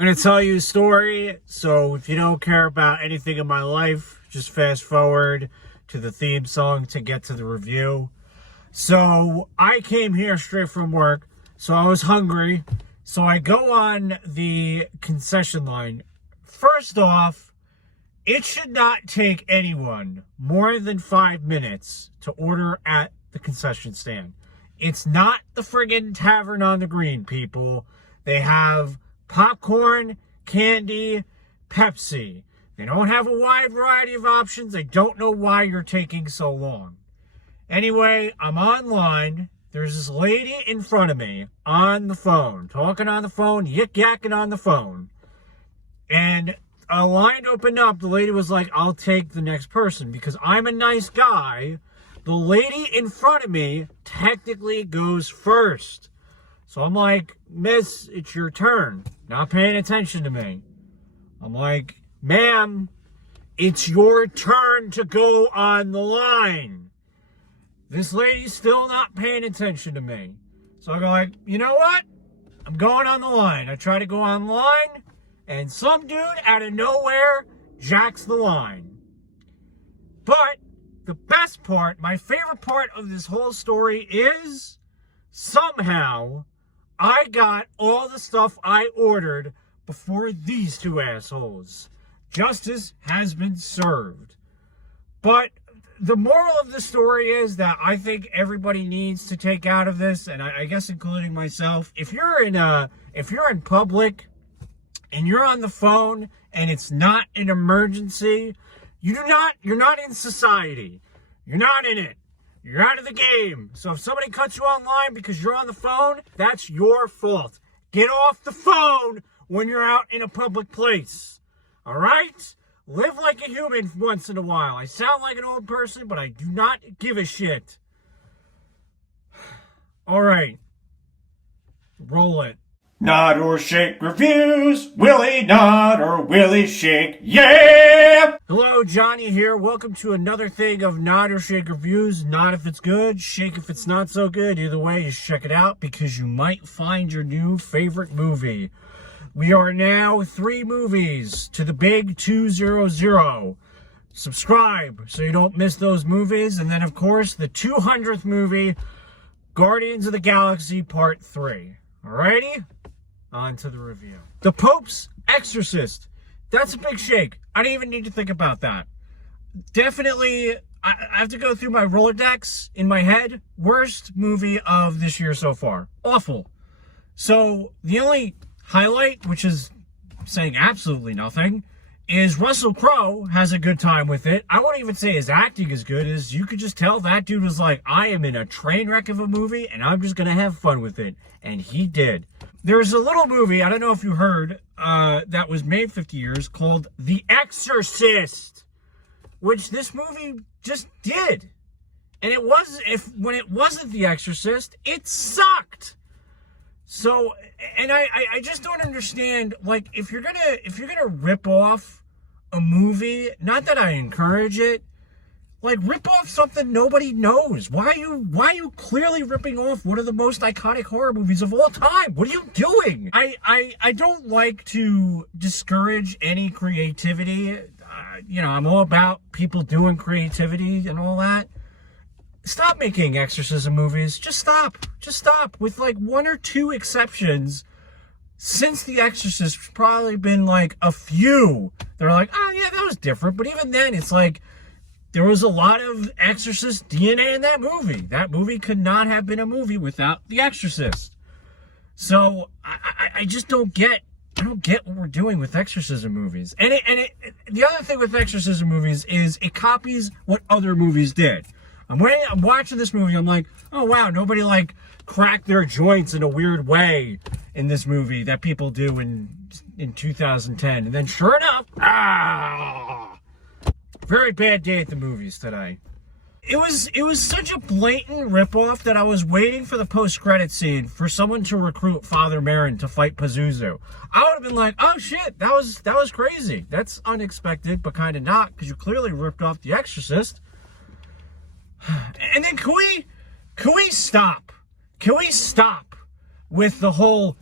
I'm going to tell you a story, so if you don't care about anything in my life, just fast forward to the theme song to get to the review. So I came here straight from work, so I was hungry, so I go on the concession line. First off, it should not take anyone more than 5 minutes to order at the concession stand. It's not the friggin' Tavern on the Green, people. They have popcorn, candy, Pepsi. They don't have a wide variety of options. I don't know why you're taking so long. Anyway, I'm online. There's this lady in front of me on the phone, talking on the phone, yik-yakking on the phone. And a line opened up. The lady was like, I'll take the next person because I'm a nice guy. The lady in front of me technically goes first. So I'm like, miss, it's your turn. Not paying attention to me. I'm like, ma'am, it's your turn to go on the line. This lady's still not paying attention to me. So I go like, you know what? I'm going on the line. I try to go online, and some dude out of nowhere jacks the line. But the best part, my favorite part of this whole story is somehow I got all the stuff I ordered before these two assholes. Justice has been served. But the moral of the story is that I think everybody needs to take out of this, and I guess including myself, if you're in public and you're on the phone and it's not an emergency, you're not in society. You're not in it. You're out of the game. So if somebody cuts you online because you're on the phone, that's your fault. Get off the phone when you're out in a public place. All right? Live like a human once in a while. I sound like an old person, but I do not give a shit. All right. Roll it. Nod or shake reviews. Willie nod or Willie shake. Yeah! Hello, Johnny here. Welcome to another thing of Nod or Shake reviews. Nod if it's good, shake if it's not so good. Either way, just check it out because you might find your new favorite movie. We are now 3 movies to the big 200. Subscribe so you don't miss those movies. And then, of course, the 200th movie, Guardians of the Galaxy Part 3. Alrighty? On to the review. The Pope's Exorcist. That's a big shake. I didn't even need to think about that. Definitely, I have to go through my Rolodex in my head. Worst movie of this year so far. Awful. So, the only highlight, which is saying absolutely nothing, is Russel Crowe has a good time with it. I wouldn't even say his acting is good, as you could just tell that dude was like, I am in a train wreck of a movie, and I'm just going to have fun with it. And he did. There's a little movie, I don't know if you heard, that was made 50 years called The Exorcist, which this movie just did. And it was, when it wasn't The Exorcist, it sucked. So, and I just don't understand, like, if you're gonna rip off a movie, not that I encourage it, like, rip off something nobody knows. Why are you clearly ripping off one of the most iconic horror movies of all time? What are you doing? I don't like to discourage any creativity. I'm all about people doing creativity and all that. Stop making exorcism movies. Just stop. Just stop. With like 1 or 2 exceptions, since The Exorcist, there's probably been like a few. They're like, oh yeah, that was different. But even then, it's like, there was a lot of Exorcist DNA in that movie. That movie could not have been a movie without The Exorcist. So, I just don't get, I don't get what we're doing with exorcism movies. And the other thing with exorcism movies is it copies what other movies did. I'm watching this movie, I'm like, oh wow, nobody like cracked their joints in a weird way in this movie that people do in 2010. And then sure enough, very bad day at the movies today. It was such a blatant ripoff that I was waiting for the post-credit scene for someone to recruit Father Marin to fight Pazuzu. I would have been like, oh shit, that was crazy. That's unexpected, but kind of not, because you clearly ripped off The Exorcist. And then can we stop? Can we stop with the whole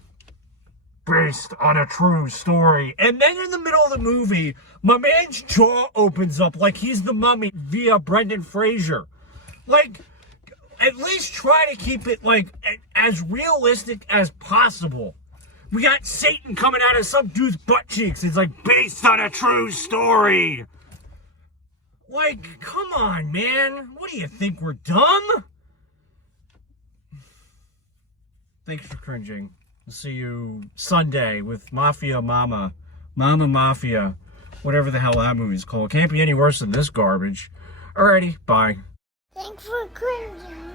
based on a true story. And then in the middle of the movie, my man's jaw opens up like he's the mummy via Brendan Fraser. Like, at least try to keep it, like, as realistic as possible. We got Satan coming out of some dude's butt cheeks. It's like, based on a true story. Like, come on, man. What do you think, we're dumb? Thanks for cringing. I'll see you Sunday with Mafia Mama. Mama Mafia. Whatever the hell that movie's called. Can't be any worse than this garbage. Alrighty, bye. Thanks for cringing.